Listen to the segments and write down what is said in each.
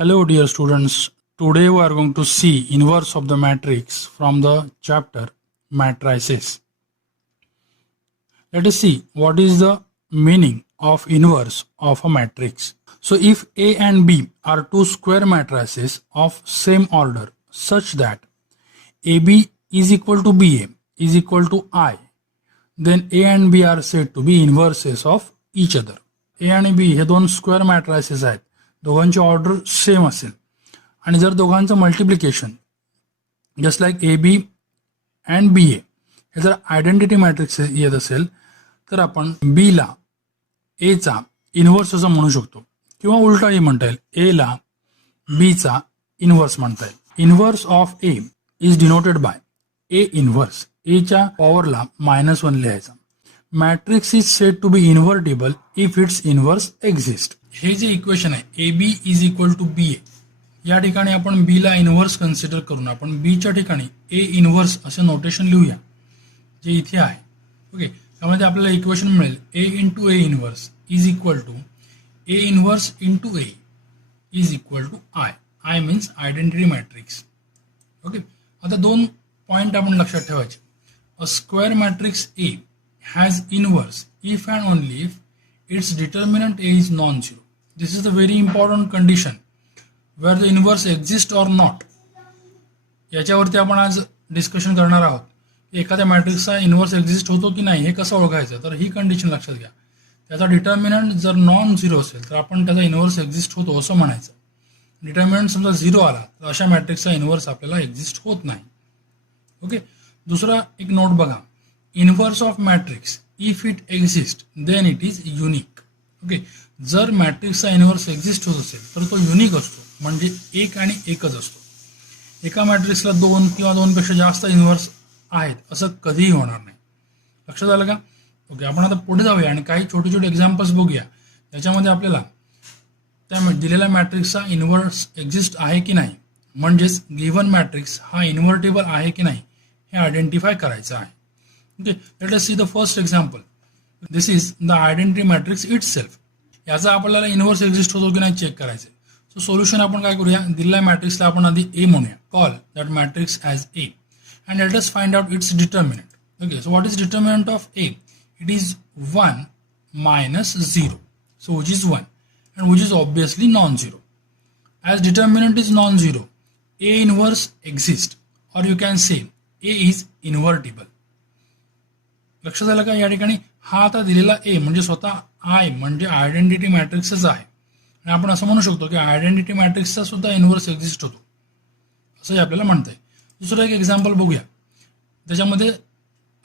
Hello dear students, today we are going to see inverse of the matrix from the chapter matrices. Let us see what is the meaning of inverse of a matrix. So if A and B are two square matrices of same order such that AB is equal to BA is equal to I, then A and B are said to be inverses of each other. A आणि B हे दोन square matrices आहेत, दोघांची order same असेल आणि जर दोघांचं multiplication just like A B and B A हे जर आयडेंटिटी मॅट्रिक्स येत असेल तर आपण बीला एचा इन्व्हर्स असं म्हणू शकतो किंवा उलटाही म्हणता येईल, एला बीचा इन्व्हर्स म्हणता येईल. Inverse of A is denoted by A inverse, एच्या पॉवरला -1 लिहायचा. Matrix is said to be invertible if its inverse exist. हे जे इक्वेशन आहे A B is equal to B A, या ठिकाणी आपण बी ला इन्व्हर्स कन्सिडर करून आपण बीच्या ठिकाणी ए इन्व्हर्स असे नोटेशन लिहूया जे इथे आहे. ओके, त्यामध्ये आपल्याला इक्वेशन मिळेल A into A inverse is equal to A inverse into A is equal to I. I means identity matrix. Okay, आता दोन पॉईंट आपण लक्षात ठेवायचे. A square matrix A has inverse if and only if its determinant A is non-zero. This is the very important condition where the inverse exists or not. याच्यावरती आपण आज discussion करणार आहोत. एखाद्या मॅट्रिक्सचा इन्व्हर्स एक्झिस्ट होतो की नाही हे कसं ओळखायचं, तर ही कंडिशन लक्षात घ्या. त्याचा डिटर्मिनंट जर नॉन झिरो असेल तर आपण त्याचा इन्व्हर्स एक्झिस्ट होतो असं म्हणायचं. डिटर्मिनंट समजा झिरो आला तर अशा मॅट्रिक्सचा इन्व्हर्स आपल्याला एक्झिस्ट होत नाही. ओके, दुसरा एक नोट बघा. Inverse of matrix if it exist then it is unique. Okay, जर मॅट्रिक्सचा इन्व्हर्स एक्झिस्ट होत असेल तर तो युनिक असतो, म्हणजे एक आणि एकच असतो. एका मॅट्रिक्सला दोन किंवा दोनपेक्षा जास्त इन्व्हर्स आहेत असं कधीही होणार नाही. लक्षात आलं का? ओके, आपण आता पुढे जाऊया आणि काही छोटे छोटे एक्झाम्पल्स बघूया त्याच्यामध्ये आपल्याला त्या दिलेल्या मॅट्रिक्सचा इन्व्हर्स एक्झिस्ट आहे की नाही, म्हणजेच गिव्हन मॅट्रिक्स हा इन्व्हर्टेबल आहे की नाही हे आयडेंटिफाय करायचं आहे. Okay, let us see the first example. This is the identity matrix itself. याचा आपल्याला इन्व्हर्स एक्झिस्ट होतो की नाही चेक करायचं. सो सोल्युशन आपण काय करूया, दिलेल्या मॅट्रिक्सला आपण आधी ए म्हणूया. Call that matrix as A and let us find out it's determinant. Okay, so what is determinant of A? It is 1 minus 0. So which is 1 and which is obviously non-zero. As determinant is non-zero, A inverse exists, or you can say A is invertible. लक्षात आलं का? या ठिकाणी हा आता दिलेला ए म्हणजे स्वतः आय म्हणजे आयडेंटिटी मॅट्रिक्सच आहे आणि आपण असं म्हणू शकतो की आयडेंटिटी मॅट्रिक्सचा सुद्धा इन्व्हर्स एक्झिस्ट होतो असंही आपल्याला म्हणता येईल. दुसरं एक एक्झाम्पल बघूया, त्याच्यामध्ये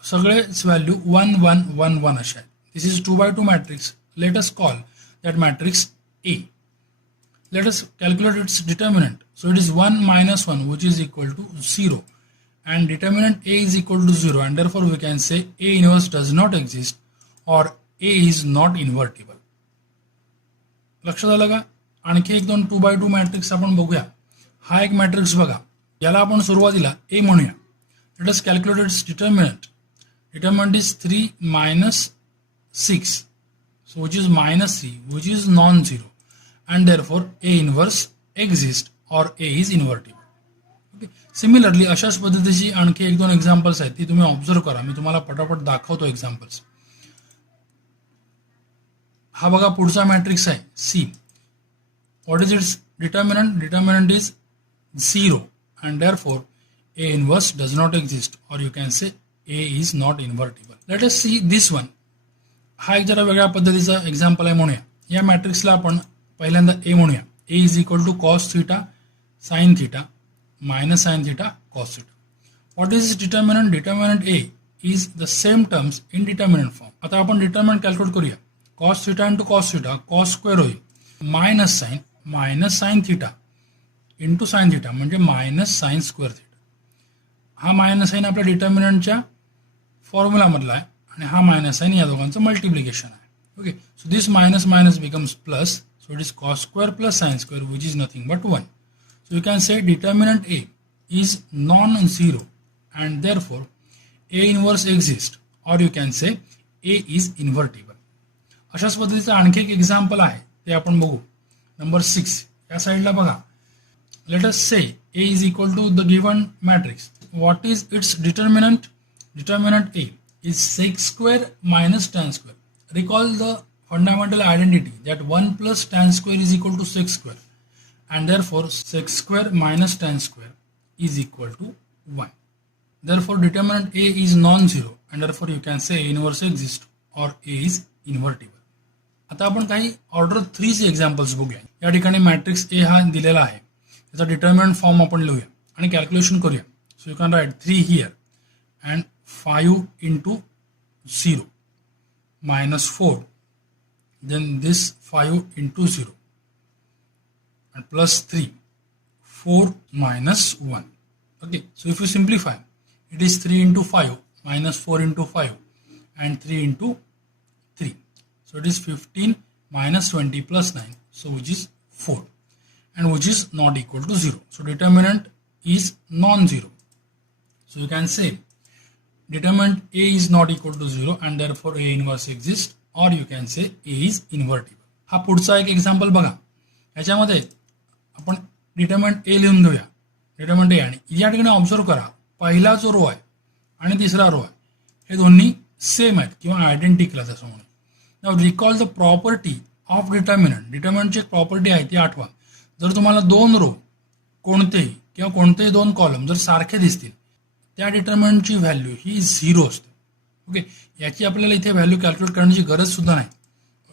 सगळेच व्हॅल्यू 1 1 1 1 असे आहेत. This is 2x2 matrix. Let us call that matrix A. Let us calculate its determinant. So it is 1 minus 1 which is equal to 0. And determinant A is equal to 0 and therefore we can say A inverse does not exist or A is not invertible. लक्षात आलं का? आणखी एक दोन 2x2 matrix आपण बघूया. हा एक मॅट्रिक्स बघा, याला आपण सुरुवातीला A म्हणूया. Late us calculate its determinant. Determinant is 3 minus 6, so which is -3 which is non-zero and therefore A inverse exists or A is invertible. Similarly अशाच पद्धतीची आणखी एक दोन एक्झाम्पल्स आहेत, ती तुम्ही ऑब्झर्व करा. मी तुम्हाला पटापट दाखवतो एक्झाम्पल्स. हा बघा पुढचा मॅट्रिक्स आहे C. What is its determinant? Determinant is 0 and therefore A inverse does not exist or you can say A is not invertible. Let us see this one. हा एक जरा वेगळ्या पद्धतीचा एक्झाम्पल आहे म्हणूया. या मॅट्रिक्सला आपण पहिल्यांदा ए म्हणूया. A is equal to cos theta sine theta minus sin theta cos theta. What is determinant? Determinant A is the same terms in determinant form. आता आपण determinant कॅल्क्युलेट करूया. cos theta into cos theta cos square होईल, minus sin theta into sin theta म्हणजे minus sin square theta. हा minus sign आपल्या डिटर्मिनंटच्या formula मधला आहे आणि हा मायनस साइन या दोघांचं मल्टिप्लिकेशन आहे. Okay, so this minus minus becomes plus, so it is cos square plus sin square which is nothing but 1. So you can say determinant A is non-zero and therefore A inverse exists or you can say A is invertible. अशाच पद्धतीचं आणखी एक example आहे ते आपण बघू. Number 6. या साईडला बघा, let us say A is equal to the given matrix. What is its determinant? Determinant A is sec square minus tan square. Recall the fundamental identity that 1 plus tan square is equal to sec square, and therefore sec square minus tan square is equal to 1. Therefore determinant A is non-zero, and therefore you can say A inverse exists or A is invertible. आता आपण काही order 3 चे examples बघूया. या ठिकाणी matrix ए हा दिलेला आहे, त्याचा डिटर्मिनंट फॉर्म आपण लिहूया आणि कॅल्क्युलेशन करूया. So you can write 3 here and 5 into 0 minus 4, then this 5 into 0 and plus 3, 4 minus 1. Okay, so if you simplify, it is 3 into 5 minus 4 into 5 and 3 into 3. So it is 15 minus 20 plus 9, so which is 4, and which is not equal to 0. So determinant is non-zero. So you can say determinant A is not equal to 0 and therefore A inverse exists, or you can say A is invertible. हा पुढचा एक example बघा. याच्यामध्ये आपण determinant ए लिहून घेऊया. Determinant ए, आणि या ठिकाणी ऑब्झर्व करा, पहिला जो रो आहे आणि तिसरा रो आहे हे दोन्ही सेम आहेत किंवा आयडेंटिकल आहे तसं म्हणून. Now recall the property of determinant. डिटर्मिनंटची एक प्रॉपर्टी आहे ती आठवा. जर तुम्हाला दोन रो कोणतेही किंवा कोणतेही दोन कॉलम जर सारखे दिसतील, त्या डिटर्मिनंटची व्हॅल्यू ही 0 असते. ओके, याची आपल्याला इथे व्हॅल्यू कॅल्क्युलेट करण्याची गरज सुद्धा नाही.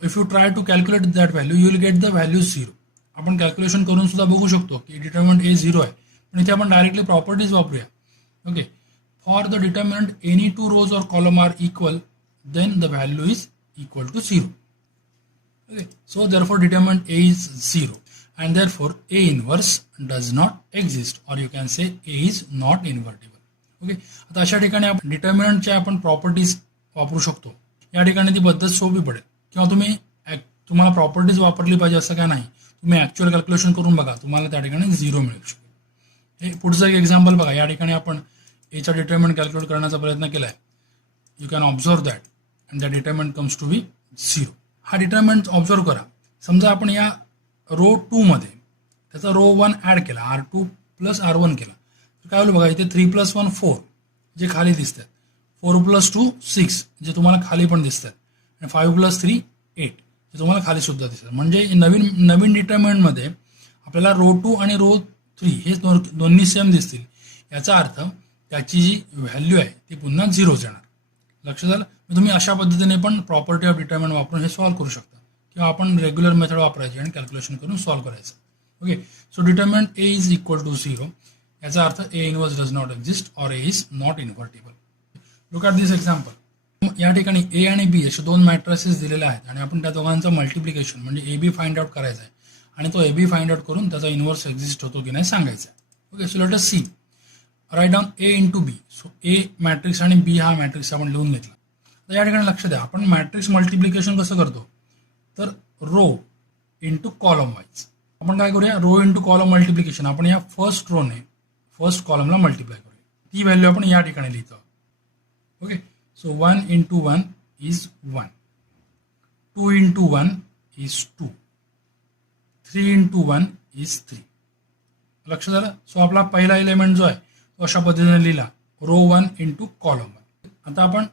If you try to calculate that value you will get the value 0. आपण कॅल्क्युलेशन करून सुद्धा बघू शकतो की डिटर्मिनंट ए 0 आहे, पण इथे आपण डायरेक्टली प्रॉपर्टीज वापरूया. Okay, for the determinant any 2 rows or column are equal, then the value is equal to 0. Okay, so therefore determinant A is 0, and therefore A inverse does not exist, or you can say A is not invertible. Okay, आता अशा ठिकाणी आपण डिटर्मिनंटच्या आपण properties वापरू शकतो. या ठिकाणी ती पद्धत सोपी पडेल, किंवा तुम्हाला प्रॉपर्टीज वापरली पाहिजे असं काय नाही. तुम्ही ऍक्च्युअल कॅल्क्युलेशन करून बघा, तुम्हाला त्या ठिकाणी 0 मिळू शकतो. हे पुढचं एक एक्झाम्पल बघा. या ठिकाणी आपण एचा डिटर्मिनंट कॅल्क्युलेट करण्याचा प्रयत्न केला आहे. You can observe that and the determinant comes to be 0. हा डिटर्मिनंट ऑब्झर्व करा. समजा आपण या रो 2 मध्ये त्याचा रो 1 ऍड केला, R2 प्लस R1 केला, तर काय होईल बघा. इथे 3 + 1 4 जे खाली दिसतात, 4 + 2 6 जे तुम्हाला खाली पण दिसतात, आणि 5 + 3 8 जे तुम्हाला खाली सुद्धा दिसतात. म्हणजे नवीन डिटर्मिनंटमध्ये आपल्याला रो 2 आणि रो 3 हे दोन्ही सेम दिसतील. याचा अर्थ त्याची जी व्हॅल्यू आहे ती पुन्हा 0 येणार. लक्षात झालं. तुम्ही अशा पद्धतीने पण प्रॉपर्टी ऑफ डिटर्मिनंट वापरून हे सॉल्व्ह करू शकता, किंवा आपण रेग्युलर मेथड वापरायची आणि कॅल्क्युलेशन करून सॉल्व्ह करायचं. Okay, so determinant A is equal to 0, याचा अर्थ A inverse does not exist or A is not invertible. Look at this example. या ठिकाणी ए आणि बी असे दोन मॅट्रिसेस दिलेले आहेत, आणि आपण त्या दोघांचं मल्टिप्लिकेशन म्हणजे ए बी फाइंड आउट करायचं आहे, आणि तो ए बी फाइंड आउट करून त्याचा इनवर्स एक्झिस्ट होतो की नाही सांगायचं आहे. Okay, so let us see. Write down A into B. So A matrix आणि बी हा मॅट्रिक्स आपण लिहून घेतला. तर या ठिकाणी लक्ष द्या, आपण मॅट्रिक्स मल्टिप्लिकेशन कसं करतो, तर रो इंटू कॉलम वाईज. आपण काय करूया, रो इंटू कॉलम मल्टिप्लिकेशन आपण या फर्स्ट रोने फर्स्ट कॉलमला मल्टिप्लाय करूया. ती व्हॅल्यू आपण या ठिकाणी लिहितो. Okay, so 1 into 1 is 1, 2 into 1 is 2, 3 into 1 is 3. लक्ष झालं. सो आपला पहिला एलिमेंट जो आहे तो अशा पद्धतीने लिहिला, रो 1 इंटू कॉलम 1. आता आपण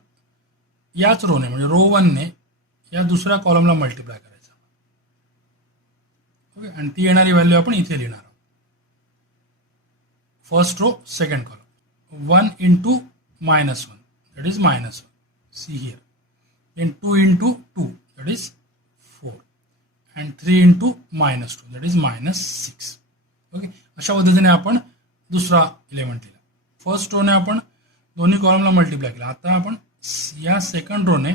याच रोने म्हणजे रो 1 ने या दुसऱ्या कॉलमला मल्टिप्लाय करायचा. ओके, आणि ती येणारी व्हॅल्यू आपण इथे लिहिणार आहोत. First row second column. 1 into -1, that is -1. See here. Then 2 into 2, that is 4. And 3 into -2, that is -6. Okay, अशा पद्धतीने आपण दुसरा एलिमेंट लिहिला. फर्स्ट रोने आपण दोन्ही कॉलमला मल्टिप्लाय केला. आता आपण या सेकंड रोने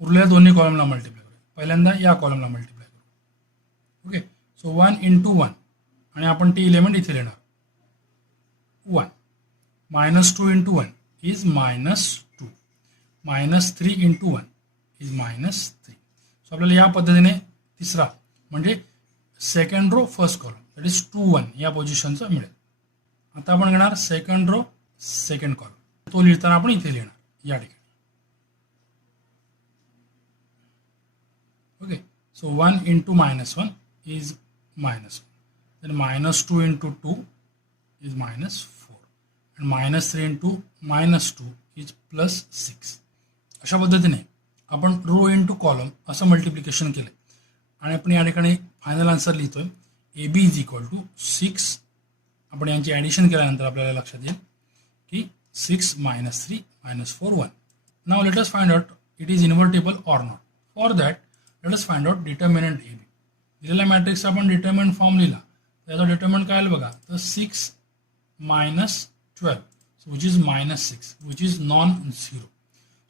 उरलेल्या दोन्ही कॉलमला मल्टिप्लाय करू. पहिल्यांदा या कॉलमला मल्टिप्लाय करू. ओके, सो 1 into 1, आणि आपण ती एलिमेंट इथे लिहिणार 1. -2 into 1 is -2. -3 into 1 is -3. So आपल्याला या पद्धतीने तिसरा म्हणजे second row first column, that is 2 1 या पोझिशनचा मिळेल. आता आपण घेणार सेकंड रो सेकंड कॉलम. तो लिहिताना आपण इथे लिहिणार या ठिकाणी. Okay, so 1 into -1 is minus 1. Then minus 2 into 2 is minus 4. And minus 3 into minus 2 is plus 6. अशा पद्धतीने आपण रो इंटू कॉलम असं मल्टिप्लिकेशन केलं आणि आपण या ठिकाणी फायनल आन्सर लिहितोय A B is equal to 6. आपण यांची ॲडिशन केल्यानंतर आपल्याला लक्षात येईल की 6 minus 3 minus 4 1. Now let us find out it is invertible or not. For that let us find out determinant AB. दिलेल्या मॅट्रिक्सचा आपण डिटर्मिनंट फॉर्म लिहिला. त्याचा डिटर्मिनंट काय आलं बघा, तर 6 minus 12 which is minus 6 which is non-zero.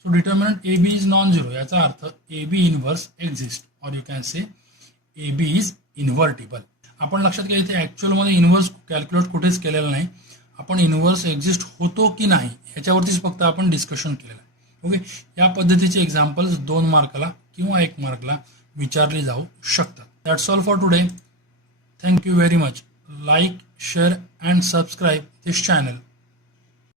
So determinant AB is non-zero. याचा अर्थ AB inverse exist or you can say AB is invertible. आपण लक्षात घ्या इथे ॲक्च्युअलमध्ये इन्व्हर्स कॅल्क्युलेट कुठेच केलेलं नाही. आपण इन्व्हर्स एक्झिस्ट होतो की नाही ह्याच्यावरतीच फक्त आपण डिस्कशन केलेलं आहे. ओके, या पद्धतीचे एक्झाम्पल्स 2 मार्काला किंवा 1 मार्कला विचारले जाऊ शकतात. That's all for today. Thank you very much. Like, share and subscribe this channel.